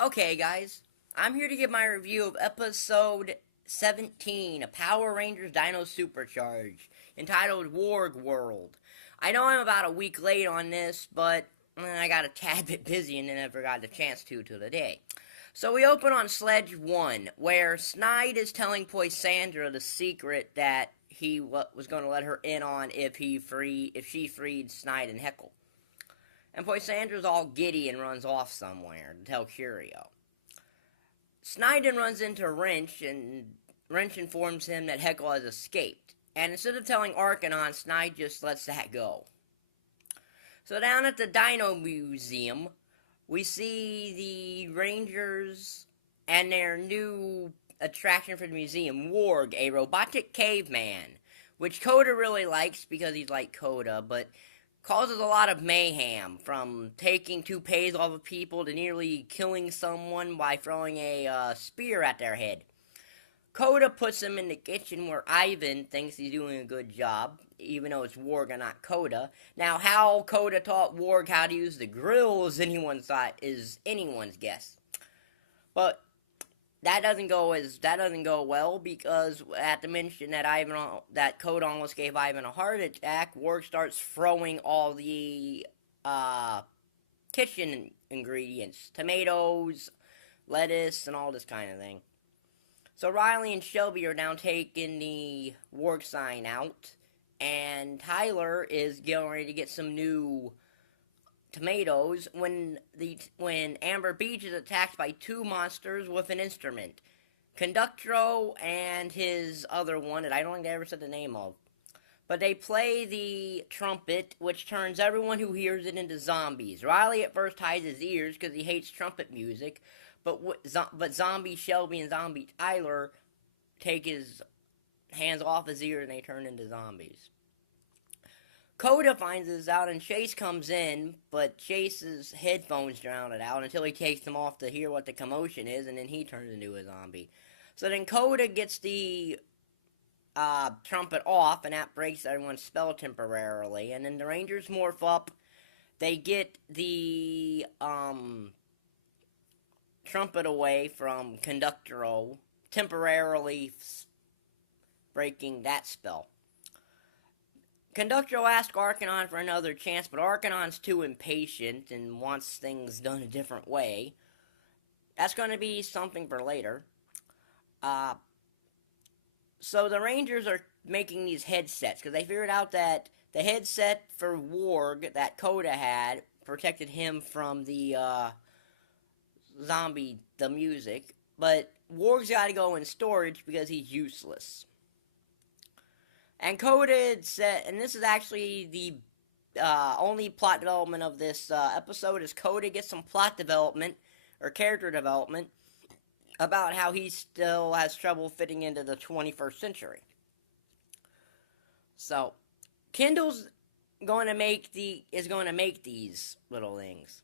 Okay, guys, I'm here to give my review of episode 17 of Power Rangers Dino Supercharge, entitled Worgworld. I know I'm about a week late on this, but I got a tad bit busy and never got the chance to till today. So we open on Sledge 1, where Snide is telling Poisandra the secret that he was going to let her in on if she freed Snide and Heckle. And Poisandra's all giddy and runs off somewhere to tell Curio. Sniden runs into Wrench, and Wrench informs him that Heckle has escaped. And instead of telling Arcanon, Snide just lets that go. So down at the Dino Museum, we see the Rangers and their new attraction for the museum, Worg, a robotic caveman, which Coda really likes because he's like Coda, but causes a lot of mayhem, from taking toupees off of people to nearly killing someone by throwing a spear at their head. Coda puts him in the kitchen where Ivan thinks he's doing a good job, even though it's Worg and not Coda. Now, how Coda taught Worg how to use the grill is anyone's guess. But that doesn't go well, because at the mention that Coda almost gave Ivan a heart attack, Worg starts throwing all the kitchen ingredients, tomatoes, lettuce, and all this kind of thing. So Riley and Shelby are now taking the Worg sign out, and Tyler is getting ready to get some new tomatoes when Amber Beach is attacked by two monsters with an instrument. Conductro and his other one that I don't think they ever said the name of. But they play the trumpet, which turns everyone who hears it into zombies. Riley at first hides his ears because he hates trumpet music, but Zombie Shelby and Zombie Tyler take his hands off his ears and they turn into zombies. Coda finds this out and Chase comes in, but Chase's headphones drown it out until he takes them off to hear what the commotion is, and then he turns into a zombie. So then Coda gets the trumpet off, and that breaks everyone's spell temporarily. And then the Rangers morph up. They get the trumpet away from Conductoro, temporarily breaking that spell. Conductro asks Arcanon for another chance, but Arcanon's too impatient and wants things done a different way. That's going to be something for later. So the Rangers are making these headsets, because they figured out that the headset for Worg that Coda had protected him from the the music, but Worg's got to go in storage because he's useless. And Coda said, and this is actually the only plot development of this episode, is Coda gets some plot development, or character development, about how he still has trouble fitting into the 21st century. So, Kendall's going to make these little things,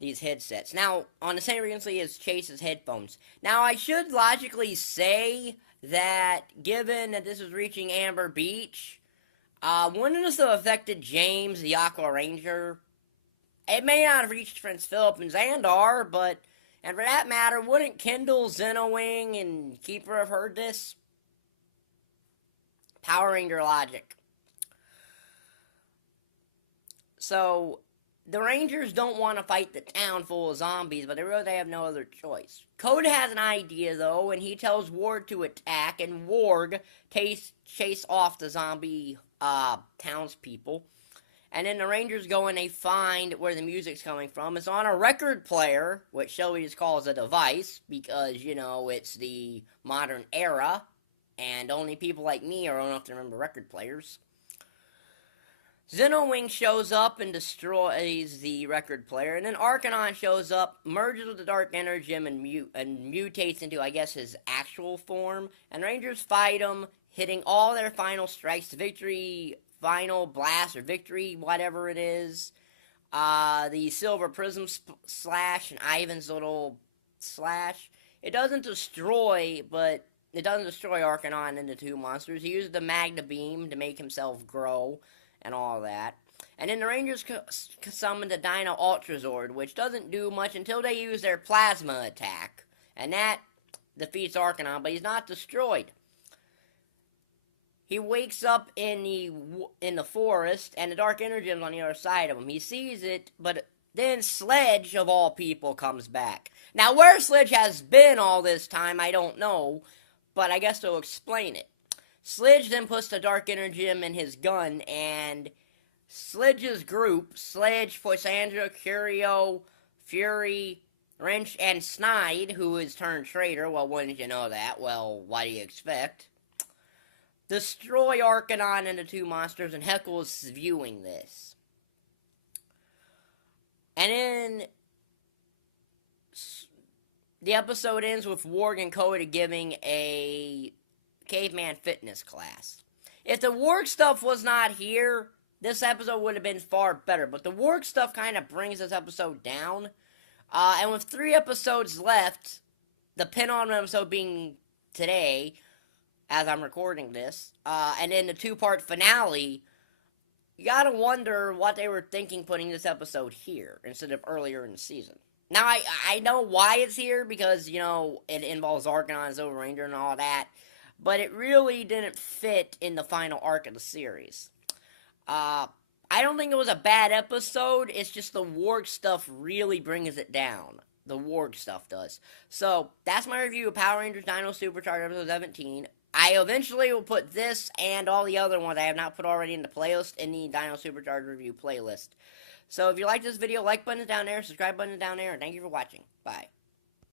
these headsets. Now, on the same frequency as Chase's headphones. Now, I should logically say that, given that this is reaching Amber Beach, wouldn't this have affected James, the Aqua Ranger? It may not have reached Prince Philip and Xandar, but, and for that matter, wouldn't Kendall, Xenowing, and Keeper have heard this? Power Ranger logic. So, the Rangers don't want to fight the town full of zombies, but they have no other choice. Coda has an idea, though, and he tells Worg to attack, and Worg chase off the zombie townspeople. And then the Rangers go and they find where the music's coming from. It's on a record player, which Shelby just calls a device, because, it's the modern era, and only people like me are old enough to remember record players. Xenowing shows up and destroys the record player, and then Arcanon shows up, merges with the Dark Energy, and mutates into, I guess, his actual form. And Rangers fight him, hitting all their final strikes, victory, final blast, or victory, whatever it is. The Silver Prism slash and Ivan's little slash. It doesn't destroy Arcanon into two monsters. He uses the Magna Beam to make himself grow and all that. And then the Rangers summon the Dino Ultrazord, which doesn't do much until they use their plasma attack. And that defeats Arcanon, but he's not destroyed. He wakes up in the forest, and the Dark Energem's on the other side of him. He sees it, but then Sledge, of all people, comes back. Now, where Sledge has been all this time, I don't know, but I guess they'll explain it. Sledge then puts the Dark Energem in his gun, and Sledge's group, Sledge, Poisandra, Curio, Fury, Wrench, and Snide, who is turned traitor, well, wouldn't you know that? Well, what do you expect? Destroy Arcanon and the two monsters, and Heckle is viewing this. And then the episode ends with Warg and Coda giving a caveman fitness class. If the Warg stuff was not here, this episode would have been far better. But the Warg stuff kind of brings this episode down. And with 3 episodes left, the penultimate episode being today, as I'm recording this, and then the 2-part finale, you gotta wonder what they were thinking putting this episode here instead of earlier in the season. Now, I know why it's here, because, you know, it involves Arcanon, Silver Ranger, and all that, but it really didn't fit in the final arc of the series. I don't think it was a bad episode, it's just the Warg stuff really brings it down. The Warg stuff does. So, that's my review of Power Rangers Dino Supercharge episode 17. I eventually will put this and all the other ones I have not put already in the playlist in the Dino Supercharge review playlist. So if you like this video, like button is down there, subscribe button is down there, and thank you for watching. Bye.